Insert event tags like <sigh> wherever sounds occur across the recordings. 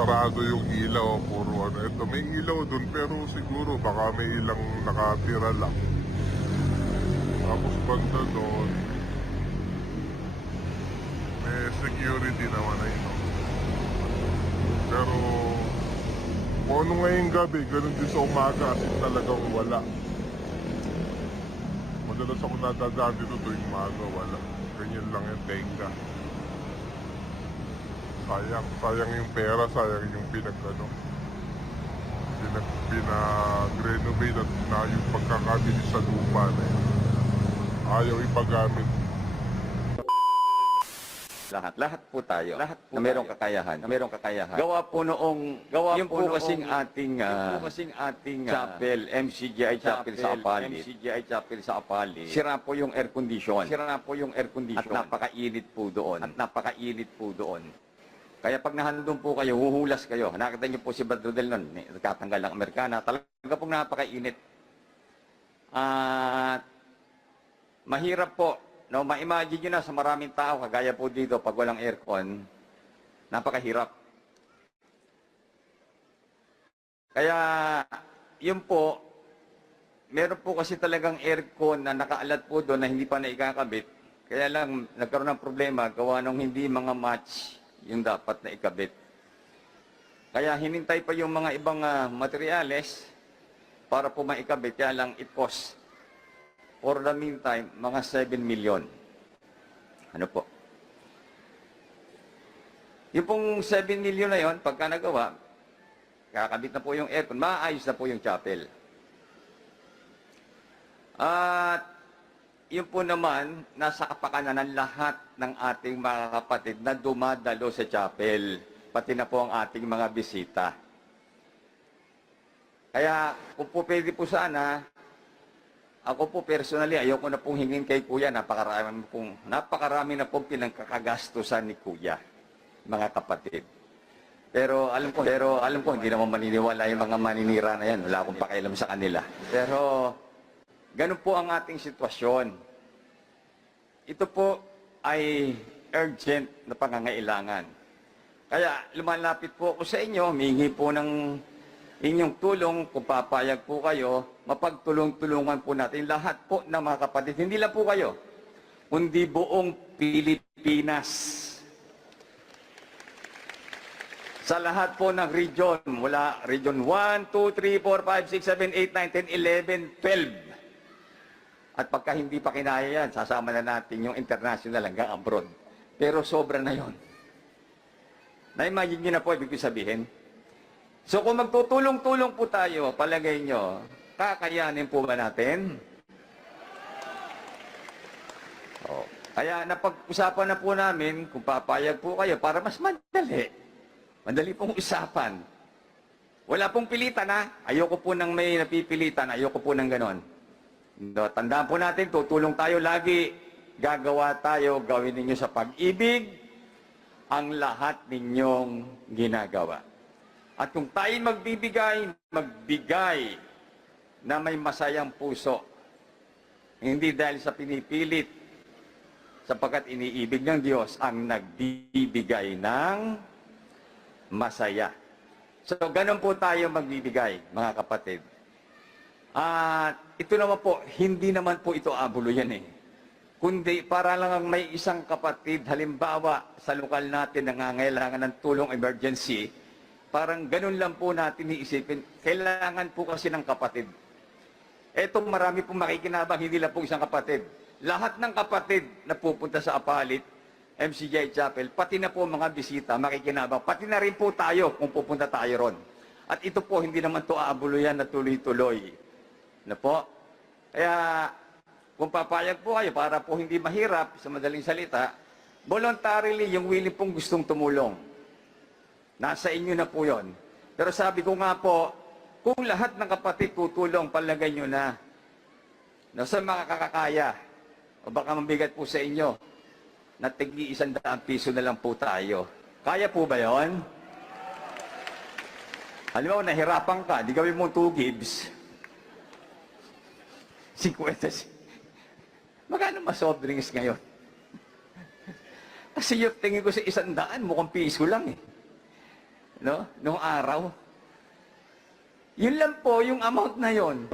sarado yung ilaw, puro ano. Ito, may ilaw dun, pero siguro baka may ilang nakatira lang. Tapos banda doon, may security naman na ino. Pero, kung ano ngayong gabi, ganun din sa umaga, as talagang wala. Madalas ako nadadaan dito tuwing umaga, wala. Ganyan lang yung tenga. Sayang, sayang yung pera, sayang yung pinag, ano, pinag, pinag-renovate at na yung pagkakabili sa lupa na yun. Ayaw ipagamit. Lahat, lahat po tayo. Lahat po na merong kakayahan, na merong kakayahan. Gawa po noong, gawa yung po, kasing ating, uh, po kasing ating uh, chapel, MCGI Chapel, sa Apalit. MCGI Chapel sa Apalit. Sira po yung air condition. Sira po yung air condition. At napakainit po doon. At napakainit po doon. Kaya pag nahandun po kayo, huhulas kayo. Nakita niyo po si nun, eh, nagkatanggal ng Amerikana. Talaga pong napakainit. At mahirap po, no, ma-imagine nyo na sa maraming tao, kagaya po dito, pag walang aircon, napakahirap. Kaya, yun po, meron po kasi talagang aircon na nakaalat po doon na hindi pa naikakabit. Kaya lang, nagkaroon ng problema, gawa nung hindi mga match yung dapat na ikabit. Kaya hinintay pa yung mga ibang ah, materyales para po maikabit. Kaya lang, it cost For the meantime, mga 7 million. Ano po? Yung pong 7 million na yon, pagka nagawa, kakabit na po yung aircon, maayos na po yung chapel. At yun po naman, nasa kapakanan ng lahat ng ating mga kapatid na dumadalo sa chapel, pati na po ang ating mga bisita. Kaya kung po pwede po sana, ako po personally, ayoko na pong hingin kay Kuya, napakarami, pong, napakarami na pong pinagkakagastusan ni Kuya, mga kapatid. Pero alam ko, pero alam ko, hindi naman maniniwala yung mga maninira na yan. Wala akong pakialam sa kanila. Pero, ganun po ang ating sitwasyon. Ito po ay urgent na pangangailangan. Kaya lumalapit po ako sa inyo, humingi po ng inyong tulong, kung papayag po kayo, mapagtulong-tulungan po natin lahat po ng mga kapatid. Hindi lang po kayo, kundi buong Pilipinas. Sa lahat po ng region, mula region 1, 2, 3, 4, 5, 6, 7, 8, 9, 10, 11, 12. At pagka hindi pa kinaya yan, sasama na natin yung international hanggang abroad. Pero sobra na yon. Na-imagine nyo na po, ibig sabihin. So kung magtutulong-tulong po tayo, palagay nyo, kakayanin po ba natin? Oh. Kaya napag-usapan na po namin kung papayag po kayo para mas madali. Madali pong usapan. Wala pong pilitan ha. Ayoko po nang may napipilitan. Ayoko po ng ganon. No, tandaan po natin, tutulong tayo lagi. Gagawa tayo, gawin ninyo sa pag-ibig ang lahat ninyong ginagawa. At kung tayo magbibigay, magbigay na may masayang puso. Hindi dahil sa pinipilit, sapagkat iniibig ng Diyos ang nagbibigay ng masaya. So, ganun po tayo magbibigay, mga kapatid. At ito naman po, hindi naman po ito abulo yan eh. Kundi para lang ang may isang kapatid, halimbawa sa lokal natin nangangailangan ng tulong emergency, parang ganun lang po natin iisipin. Kailangan po kasi ng kapatid. Etong marami pong makikinabang, hindi lang po isang kapatid. Lahat ng kapatid na pupunta sa Apalit, MCJ Chapel, pati na po mga bisita, makikinabang, pati na rin po tayo kung pupunta tayo ron. At ito po, hindi naman to aabulo yan na tuloy-tuloy. Na po? Kaya, kung papayag po kayo para po hindi mahirap, sa madaling salita, voluntarily, yung willing pong gustong tumulong. Nasa inyo na po yon. Pero sabi ko nga po, kung lahat ng kapatid tutulong, palagay nyo na, na sa mga kakakaya, o baka mabigat po sa inyo, na tigi isang daang piso na lang po tayo. Kaya po ba yon? Halimbawa, nahirapan ka, di gawin mo 2 gives. 50. Magkano mas soft drinks ngayon? Kasi yung tingin ko sa isang daan, mukhang piso lang eh. no? Nung araw. Yun lang po yung amount na yon.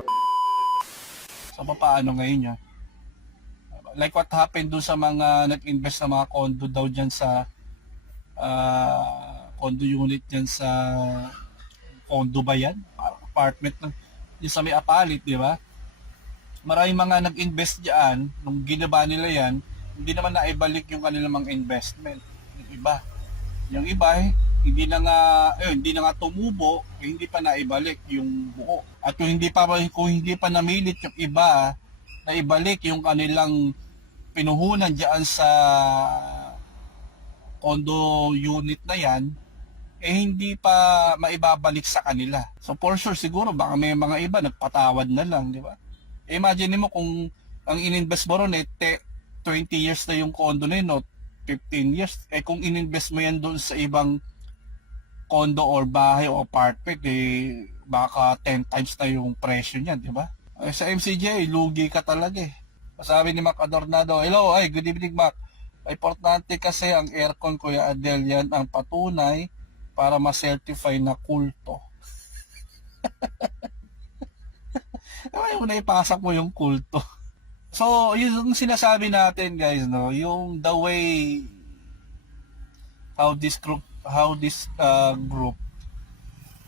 So, paano ngayon yan? Like what happened doon sa mga nag-invest sa mga condo daw dyan sa ah, condo unit dyan sa condo ba yan? Apartment ng yung sa may apalit, di ba? Maraming mga nag-invest dyan, nung ginaba nila yan, hindi naman naibalik yung kanilang mga investment. Yung iba. Yung iba, eh, hindi na nga, eh, hindi na nga tumubo, eh, hindi pa naibalik yung buo. At kung hindi pa, kung hindi pa namilit yung iba, na ibalik yung kanilang pinuhunan diyan sa condo unit na yan, eh hindi pa maibabalik sa kanila. So for sure siguro baka may mga iba nagpatawad na lang, di ba? Imagine mo kung ang ininvest mo ron eh, te- 20 years na yung condo na yun, no? 15 years. Eh kung ininvest mo yan doon sa ibang condo or bahay o apartment, eh baka 10 times na yung presyo niyan, di ba? Eh, sa MCJ, lugi ka talaga eh. Sabi ni Mac Adornado, Hello, ay, good evening Mac. Importante kasi ang aircon Kuya Adel yan ang patunay para ma-certify na kulto. <laughs> Ayaw mo na ipasok mo yung kulto. So, yun yung sinasabi natin guys, no, yung the way how this group how this uh, group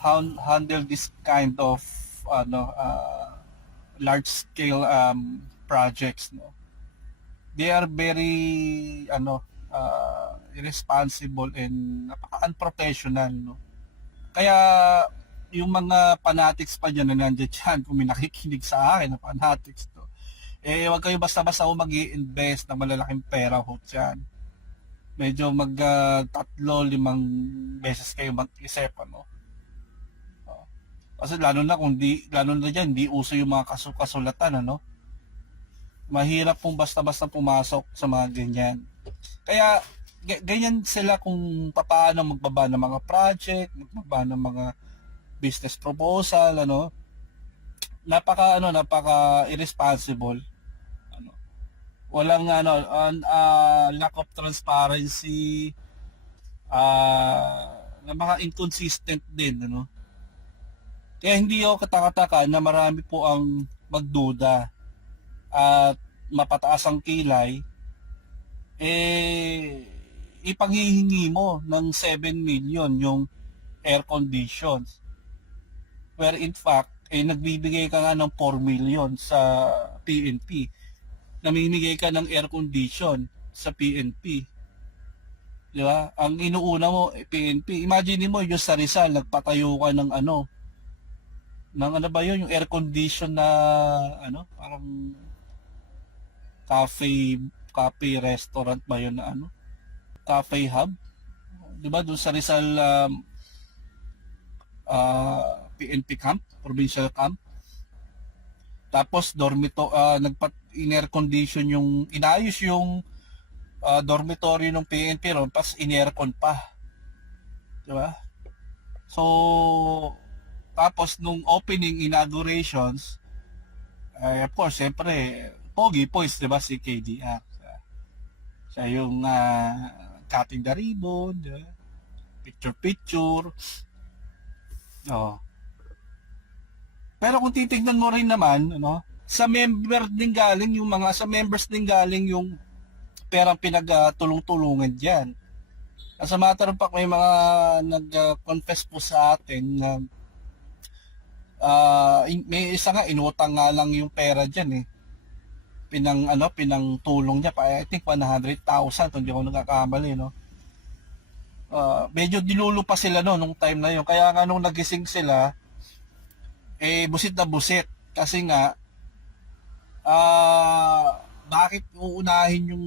how handle this kind of ano uh, large scale um, projects no? They are very ano uh, irresponsible and napaka-unprofessional no? Kaya yung mga fanatics pa dyan na nandiyan dyan kung may nakikinig sa akin na fanatics to eh wag kayo basta-basta mag invest ng malalaking pera ho dyan. Medyo mag ah, tatlo limang beses kayo mag-isip ano. Oh. kasi lalo na kung di lalo na diyan di uso yung mga kasu kasulatan ano. Mahirap pong basta-basta pumasok sa mga ganyan. Kaya ga- ganyan sila kung paano magbaba ng mga project magbaba ng mga business proposal ano napaka ano napaka irresponsible. Ano walang ano an- ah, lack of transparency ah na mga inconsistent din ano. Kaya hindi ako katakataka na marami po ang magduda at mapataas ang kilay. Eh ipanghihingi mo ng 7 million yung air conditions where in fact eh nagbibigay ka nga ng 4 million sa PNP namimigay ka ng air condition sa PNP di ba? Ang inuuna mo eh, PNP imagine mo yung sa Rizal nagpatayo ka ng ano ng ano ba yun? Yung air condition na ano parang cafe cafe restaurant ba yun na ano? Cafe hub? Di ba? Doon sa Rizal um, ah, PNP camp provincial camp tapos dormito uh, nagpat in-air condition yung inayos yung ah, dormitory ng PNP ron pas in-aircon pa di ba so tapos nung opening inaugurations eh, of course siyempre Pogi Boys, di ba, si KDR. Siya, yung ah, cutting the ribbon, di ba? Picture-picture. Oh. Pero kung titignan mo rin naman, ano, sa member din galing yung mga, sa members din galing yung perang pinagtulong-tulungan diyan. As a matter of fact, may mga nag-confess po sa atin na in- may isa nga inutang nga lang yung pera diyan eh. Pinang ano pinang tulong niya pa I think 100,000 kung di ako nagkakamali no? Ah, medyo dilulo pa sila no nung time na yun. Kaya nga nung nagising sila eh busit na busit. Kasi nga ah bakit uunahin yung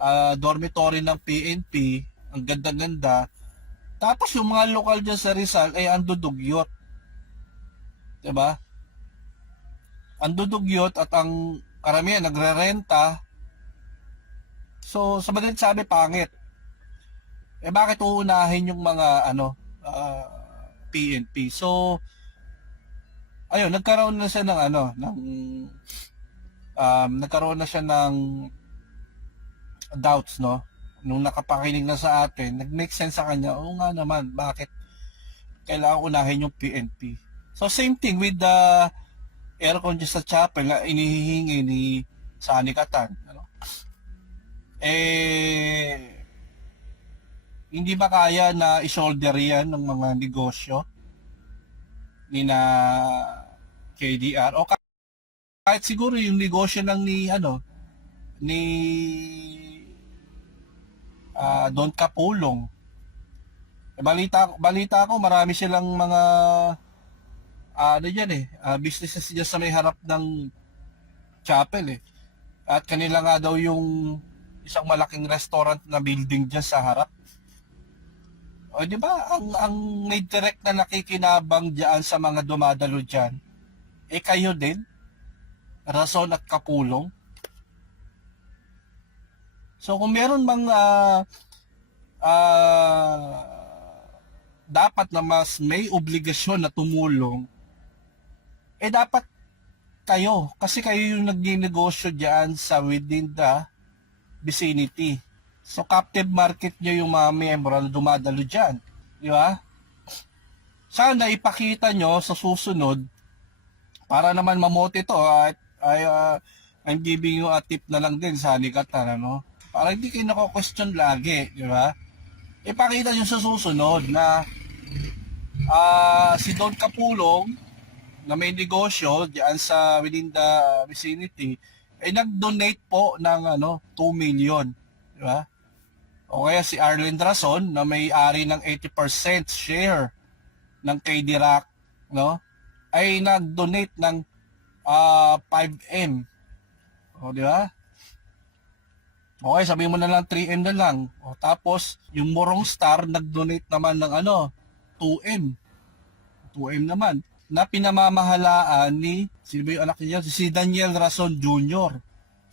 ah, dormitory ng PNP ang ganda-ganda. Tapos yung mga lokal dyan sa Rizal ay andudugyot 'di ba ang dudugyot at ang karamihan nagre-renta. So, sa madalit sabi, pangit. Eh, bakit uunahin yung mga, ano, ah, PNP? So, ayun, nagkaroon na siya ng, ano, ng, um, nagkaroon na siya ng doubts, no? nung nakapakinig na sa atin, nag-make sense sa kanya, oo nga naman, bakit kailangan unahin yung PNP. So same thing with the aircon dyan sa chapel na inihihingi ni Sani Katan. Ano? Eh, hindi ba kaya na i-shoulder yan ng mga negosyo ni na KDR o kahit siguro yung negosyo ng ni ano ni ah Don Capulong. Eh, balita balita ko marami silang mga ah, ano diyan eh ah, businesses diyan sa may harap ng chapel eh. At kanila nga daw yung isang malaking restaurant na building diyan sa harap o di ba ang ang may direct na nakikinabang diyan sa mga dumadalo diyan eh kayo din rason at kapulong So kung meron bang ah, ah, dapat na mas may obligasyon na tumulong, eh dapat kayo. Kasi kayo yung nagninegosyo dyan sa within the vicinity. So captive market nyo yung mga miyembro na dumadalo dyan. Di ba? Sana ipakita nyo sa susunod para naman mamote to at ay, ah, I'm giving you a tip na lang din sa Nikatan, ano? Para hindi kayo nako-question lagi, di ba? Ipakita nyo sa susunod na ah si Don Capulong na may negosyo diyan sa within the vicinity ay nag-donate po ng ano 2 million, di ba? O kaya si Arlen Rason na may-ari ng 80% share ng KD Rock, no? Ay nag-donate ng ah 5M. O di ba? Okay, sabihin mo na lang 3M na lang. O, tapos, yung Morong Star, nag-donate naman ng ano, 2M. 2M naman. Na pinamamahalaan ni, sino ba yung anak niya? Si Daniel Rason Jr.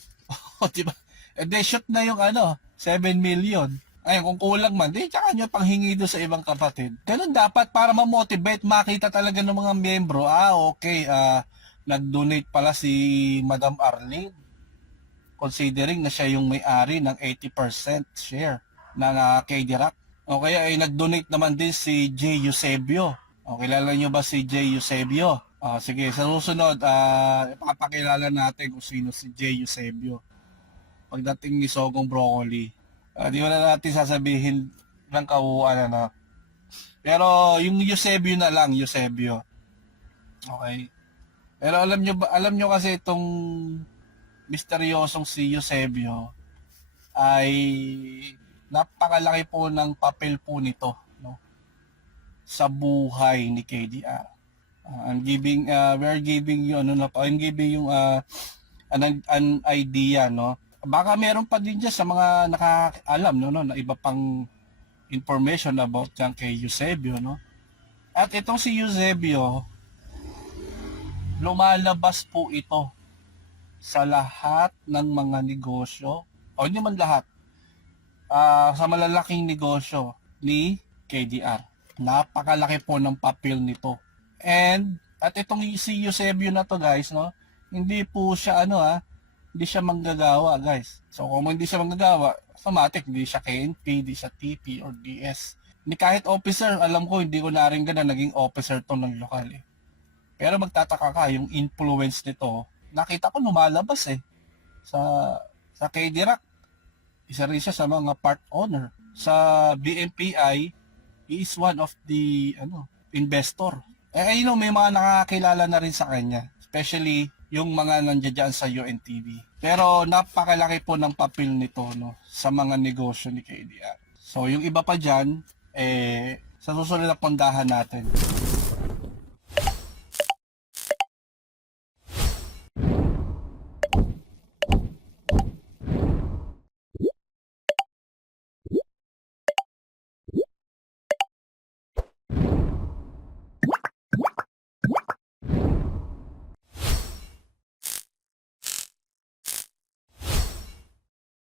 <laughs> o, diba? E de, shoot na yung ano, 7 million. Ayun, kung kulang man, di, tsaka nyo panghingi doon sa ibang kapatid. Ganun dapat para ma-motivate, makita talaga ng mga miyembro, ah, okay, ah, nag-donate pala si Madam Arlene considering na siya yung may-ari ng 80% share ng uh, KD Rock. O kaya ay nag-donate naman din si J. Eusebio. O kilala nyo ba si J. Eusebio? O, sige, sa susunod, ah, ipapakilala natin kung sino si J. Eusebio. Pagdating ni Sogong Broccoli. Ah, di mo na natin sasabihin ng kauuan ano. Pero yung Eusebio na lang, Eusebio. Okay. Pero alam nyo alam nyo kasi itong misteryosong si Eusebio ay napakalaki po ng papel po nito no sa buhay ni KDR. Uh, I'm giving uh, we're giving you ano na po, I'm giving yung uh, an, an idea no. Baka meron pa din dyan sa mga nakakaalam no, no na iba pang information about yan kay Eusebio no. At itong si Eusebio lumalabas po ito sa lahat ng mga negosyo, o hindi man lahat, ah, sa malalaking negosyo ni KDR. Napakalaki po ng papel nito. And, at itong si Eusebio na to guys, no, hindi po siya ano ah, hindi siya manggagawa guys. So kung hindi siya manggagawa, automatic hindi siya KNP, hindi siya TP or DS. Hindi kahit officer, alam ko hindi ko naringgan na naging officer to ng lokal eh. Pero magtataka ka, yung influence nito, nakita ko lumalabas eh sa sa KD Rock. Isa rin siya sa mga part owner. Sa BMPI, he is one of the ano, investor. Eh, you know, may mga nakakilala na rin sa kanya. Especially yung mga nandiyan sa UNTV. Pero napakalaki po ng papel nito no, sa mga negosyo ni KDR. So yung iba pa dyan, eh, sa susunod na pundahan natin.